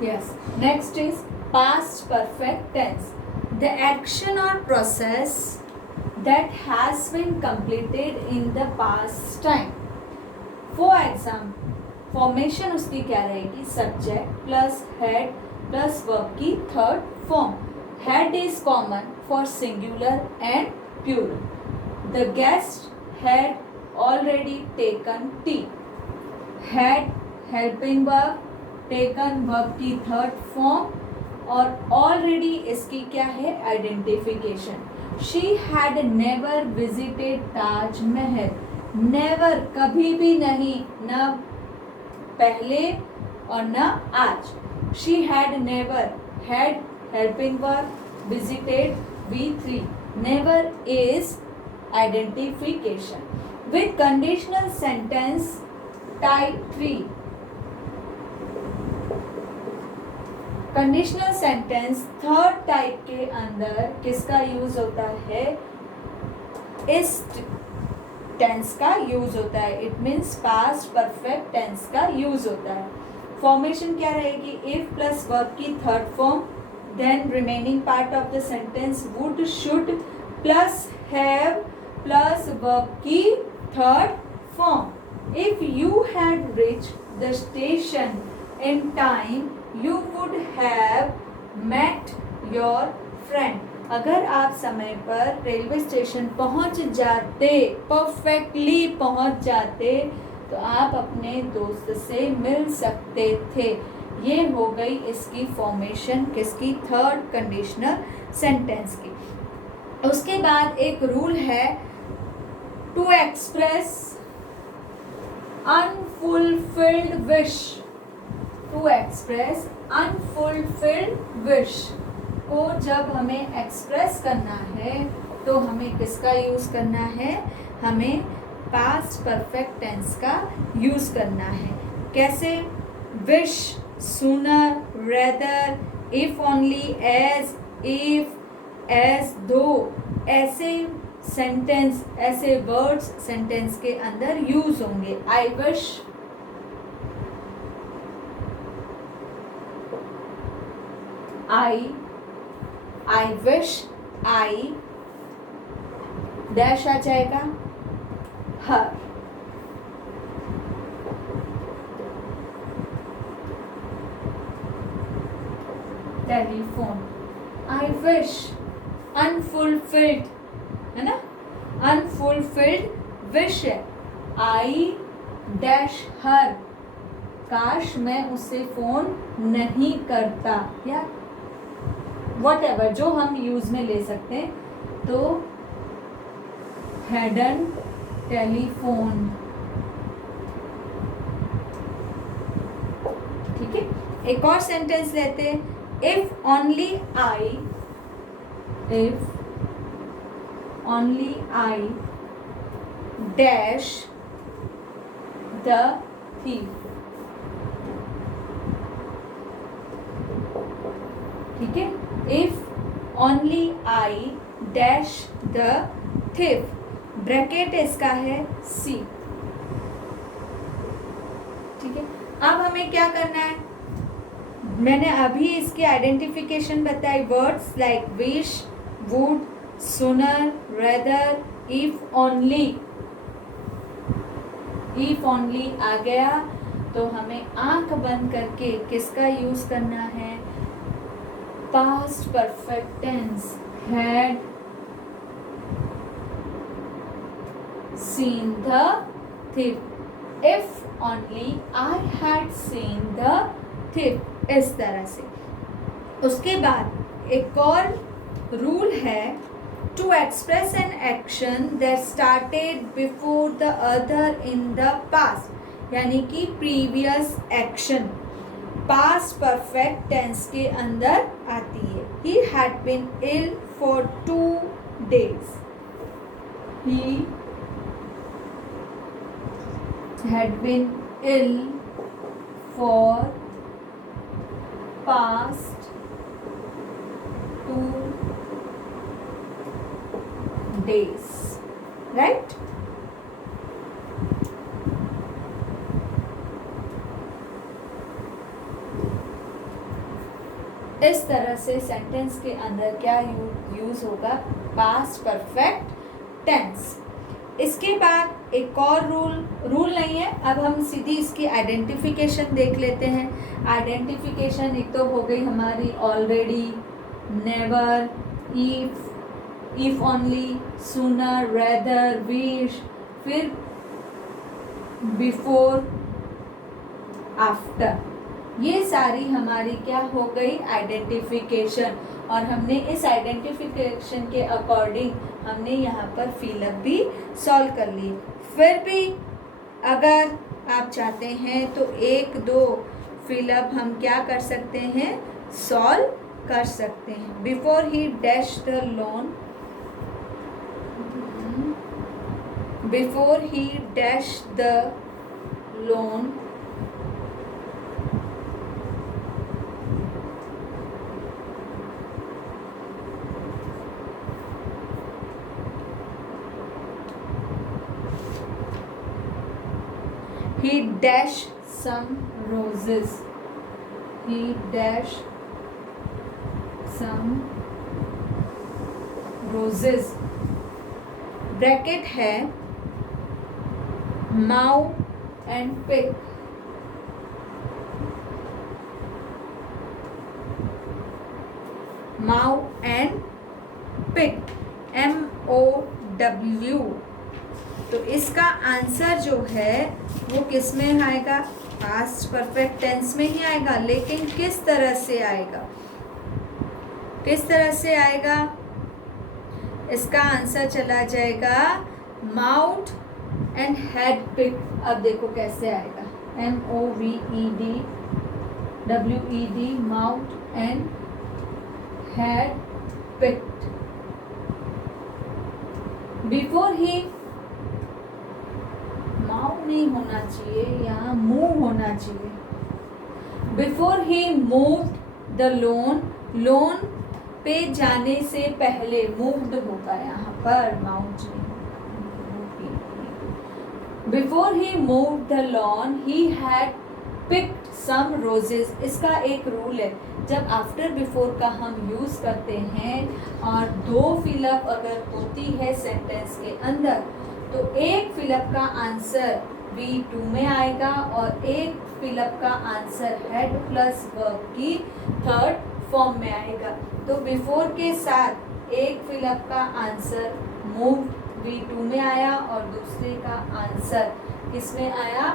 Yes. Next is past perfect tense. The action or process that has been completed in the past time. For example, formation उसकी क्या रहेगी? Subject plus had plus verb की third form. Had is common for singular and plural. The guest had already taken tea. Had helping verb, taken verb की third form और already इसकी क्या है? Identification. She had never visited Taj Mahal. Never कभी भी नहीं, न पहले और न आज. She had never, had helping verb, visited V3. Never is identification. With conditional sentence type 3. Conditional sentence third type के अंदर किसका यूज होता है? इस टेंस का यूज होता है. It means past perfect tense का यूज होता है. फॉर्मेशन क्या रहेगी? इफ प्लस वर्ब की third form, then remaining part of the sentence would should plus have plus verb की third form. If you had reached the station in time you would have met your friend. अगर आप समय पर railway station पहुंच जाते, perfectly पहुंच जाते, तो आप अपने दोस्त से मिल सकते थे. ये हो गई इसकी फॉर्मेशन किसकी? थर्ड कंडीशनल सेंटेंस की. उसके बाद एक रूल है to express unfulfilled wish. To express unfulfilled wish को जब हमें एक्सप्रेस करना है तो हमें किसका यूज़ करना है? हमें पास्ट परफेक्ट टेंस का यूज़ करना है. कैसे? Wish, sooner, rather, if only, as, if, as though, ऐसे सेंटेंस, ऐसे वर्ड्स सेंटेंस के अंदर यूज होंगे. I wish, I wish, I dash आ जाएगा, her. Telephone, I wish, unfulfilled है ना? अनफुलफिल्ड विश है. I डैश हर, काश मैं उससे फोन नहीं करता, या वॉटएवर जो हम यूज में ले सकते हैं. तो हैडन टेलीफोन. ठीक है. एक और सेंटेंस लेते हैं. If only I dash the thief. ठीक है. If only I dash the thief. Bracket इसका है सी. ठीक है. अब हमें क्या करना है? मैंने अभी इसकी आइडेंटिफिकेशन बताई. Words like wish, would, sooner, rather, if only. If only आ गया तो हमें आंख बंद करके किसका यूज करना है? Past perfect tense. Had seen the thief. If only I had seen the thief. इस तरह से. उसके बाद एक और रूल है to express an action that started before the other in the past. यानी कि previous action past perfect tense के अंदर आती है. He had been ill for 2 days. He had been ill for past 2 days. Right? इस तरह से sentence के अंदर क्या यूज होगा, पास्ट परफेक्ट टेंस। इसके बाद एक और रूल नहीं है, अब हम सीधी इसकी आइडेंटिफिकेशन देख लेते हैं। आइडेंटिफिकेशन एक तो हो गई हमारी already, never, if only, sooner, rather, wish, फिर बिफोर, आफ्टर, ये सारी हमारी क्या हो गई, आइडेंटिफिकेशन। और हमने इस आइडेंटिफिकेशन के अकॉर्डिंग हमने यहाँ पर फिलअप भी सॉल्व कर ली। फिर भी अगर आप चाहते हैं तो एक दो फिलअप हम क्या कर सकते हैं, सॉल्व कर सकते हैं। Before he dash the lawn, before he dash the lawn, he dashed some roses, he dashed some roses, bracket है mow and pick, mow and pick, MOW। तो इसका आंसर जो है वो किस में आएगा, पास्ट परफेक्ट टेंस में ही आएगा। लेकिन किस तरह से आएगा, किस तरह से आएगा, इसका आंसर चला जाएगा माउथ एंड हेड पिक। अब देखो कैसे आएगा, MOVED, mouth and head picked. Before he, mouth नहीं होना चाहिए, यहाँ मूव होना चाहिए। Before he moved the loan, loan पे जाने से पहले मूव्ड होगा यहाँ पर, माउथ नहीं। Before he moved the lawn he had picked some roses. इसका एक रूल है, जब आफ्टर बिफोर का हम यूज करते हैं और दो फिलअप अगर होती है सेंटेंस के अंदर, तो एक फिलअप का आंसर V2 में आएगा और एक फिलअप का आंसर हेड प्लस वर्ब की थर्ड फॉर्म में आएगा। तो बिफोर के साथ एक फिलअप का आंसर मूव V2 में आया और दूसरे का आंसर किसमें आया,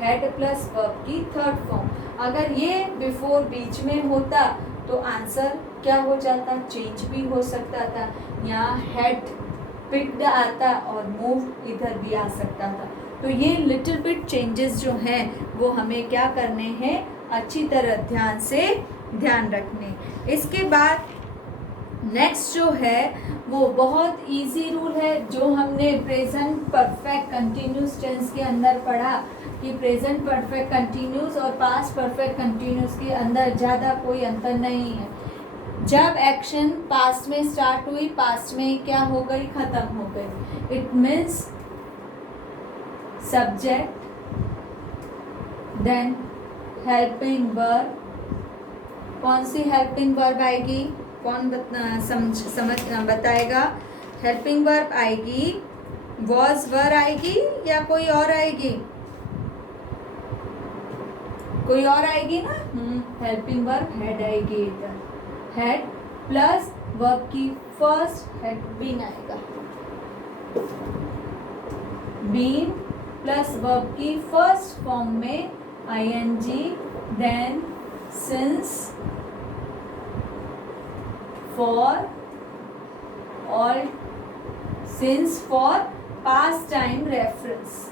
हेड प्लस वर्ब की थर्ड फॉर्म। अगर ये बिफोर बीच में होता तो आंसर क्या हो जाता, चेंज भी हो सकता था, यहाँ हेड पिक्ड आता और मूव इधर भी आ सकता था। तो ये लिटिल बिट चेंजेस जो हैं वो हमें क्या करने हैं, अच्छी तरह ध्यान से ध्यान रखने। इसके बाद नेक्स्ट जो है वो बहुत इजी रूल है, जो हमने प्रेजेंट परफेक्ट कंटिन्यूस टेंस के अंदर पढ़ा कि प्रेजेंट परफेक्ट कंटिन्यूस और पास्ट परफेक्ट कंटिन्यूस के अंदर ज़्यादा कोई अंतर नहीं है। जब एक्शन पास्ट में स्टार्ट हुई, पास्ट में क्या हो गई, खत्म हो गई। It means subject, then helping verb. कौन सी हेल्पिंग वर्ब आएगी, कौन समझ बताएगा। हेल्पिंग वर्ब आएगी, वॉज वर आएगी या कोई और आएगी, कोई और आएगी ना। हेल्पिंग वर्ब हेड आएगी इधर, हेड प्लस वर्ब की फर्स्ट हेड बीन आएगा, बीन प्लस वर्ब की फर्स्ट फॉर्म में ING, then since, for, all, since for past time reference,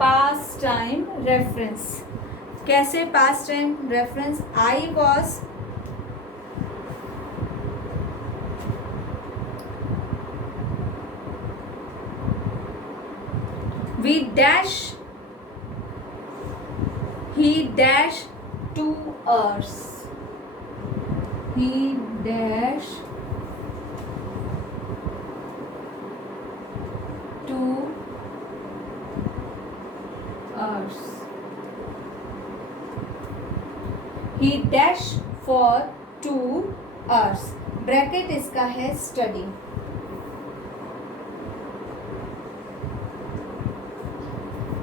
past time reference. कैसे past time reference, I was, we dash, he dash 2 hours, he dash 2 hours, he dash for 2 hours। Bracket इसका है study.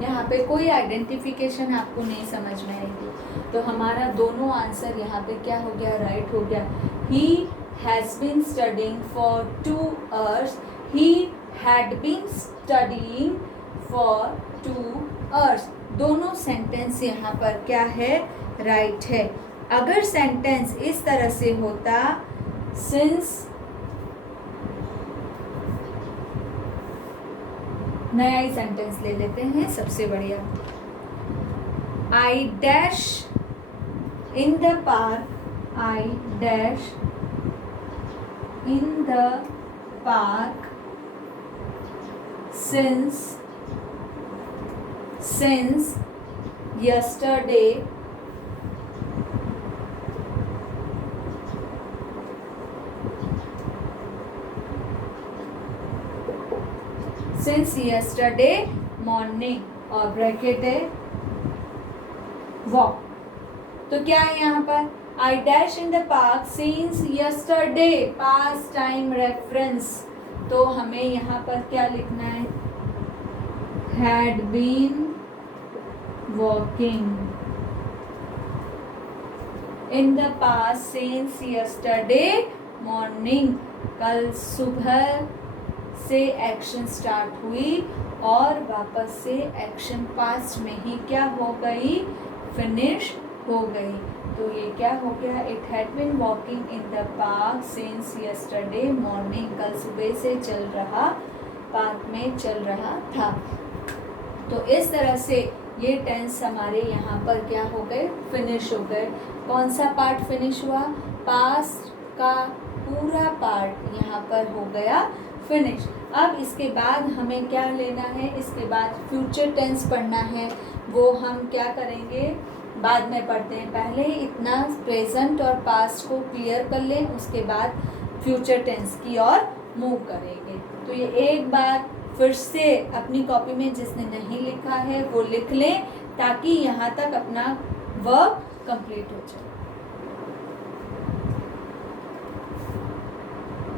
यहाँ पे कोई identification आपको नहीं समझ में आएगी, तो हमारा दोनों आंसर यहाँ पे क्या हो गया, राइट हो गया। He has been studying for 2 hours, he had been studying for 2 hours। दोनों सेंटेंस यहाँ पर क्या है, राइट है। अगर सेंटेंस इस तरह से होता, सिंस, नया ही सेंटेंस ले लेते हैं, सबसे बढ़िया। I dash in the park, I dash in the park since yesterday, morning, और ब्रैकेट है वॉक। तो क्या है यहाँ पर, I dash in the park since yesterday, past time reference. तो हमें यहाँ पर क्या लिखना है, had been walking in the past since yesterday morning. कल सुबह से एक्शन स्टार्ट हुई और वापस से एक्शन पास्ट में ही क्या हो गई, फिनिश हो गई। तो ये क्या हो गया, it had been walking in the park since yesterday morning. कल सुबह से चल रहा, पार्क में चल रहा था। तो इस तरह से ये टेंस हमारे यहाँ पर क्या हो गए, फिनिश हो गए। कौन सा पार्ट फिनिश हुआ, पास्ट का पूरा पार्ट यहाँ पर हो गया फिनिश। अब इसके बाद हमें क्या लेना है, इसके बाद फ्यूचर टेंस पढ़ना है। वो हम क्या करेंगे, बाद में पढ़ते हैं। पहले इतना प्रेजेंट और पास्ट को क्लियर कर लें, उसके बाद फ्यूचर टेंस की ओर मूव करेंगे। तो ये एक बार फिर से अपनी कॉपी में जिसने नहीं लिखा है वो लिख लें, ताकि यहाँ तक अपना वर्क कंप्लीट हो जाए।